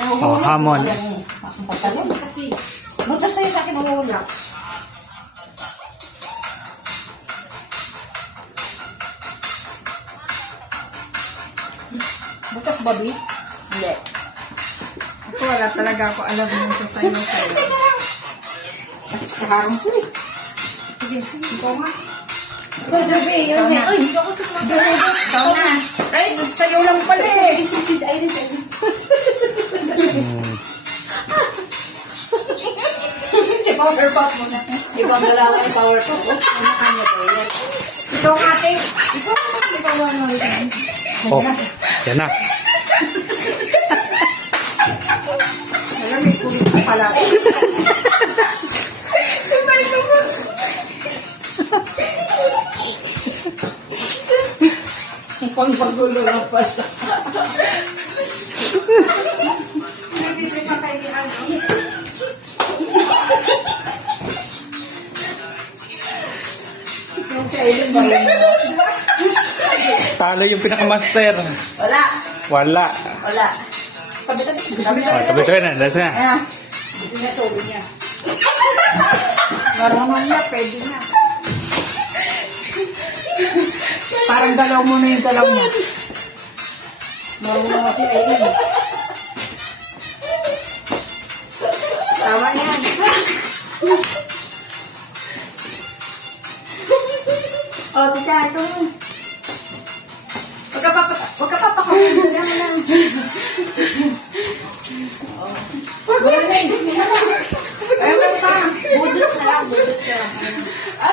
Oh, hamon. Kasi, butas sa'yo sa akin mawawala. Butas, babi? Hindi. Ako wala talaga ako alam yung sasayaw sa'yo. Kasi kaharang ko eh. Sige, ikaw nga. Ito, Derby, yun Ikaw eh. na. Ay, hindi ako sumasayaw. Ikaw na. Ay, sayaw lang pala eh. Ay, Hmm. hindi, power pot mo na. Ikaw ang dalawa ng power pot. Ano kanya ba yan? Ikaw nga ate. Ikaw nga ate. Oh, yan na. Alam, may kulit ka pala. Pang pagulo lang pala. Nabili pa kayo ni ano. Yung sa ilong ba yun? Talo yung pinakamaster. Wala. Wala. Wala. Tabi-tabi. Oh, tapos na. That's na. Ayan. Gusto niya sa ulo niya. Marunong na, pwede na. Parang galaw mo na yung galaw niya. Marunong na si Aileen. Tama yan. Oh, tita, ito mo. Huwag ka papakawin. Dala mo lang. Oh. Galing. Ayaw mo pa. Budos na lang. Budos na lang.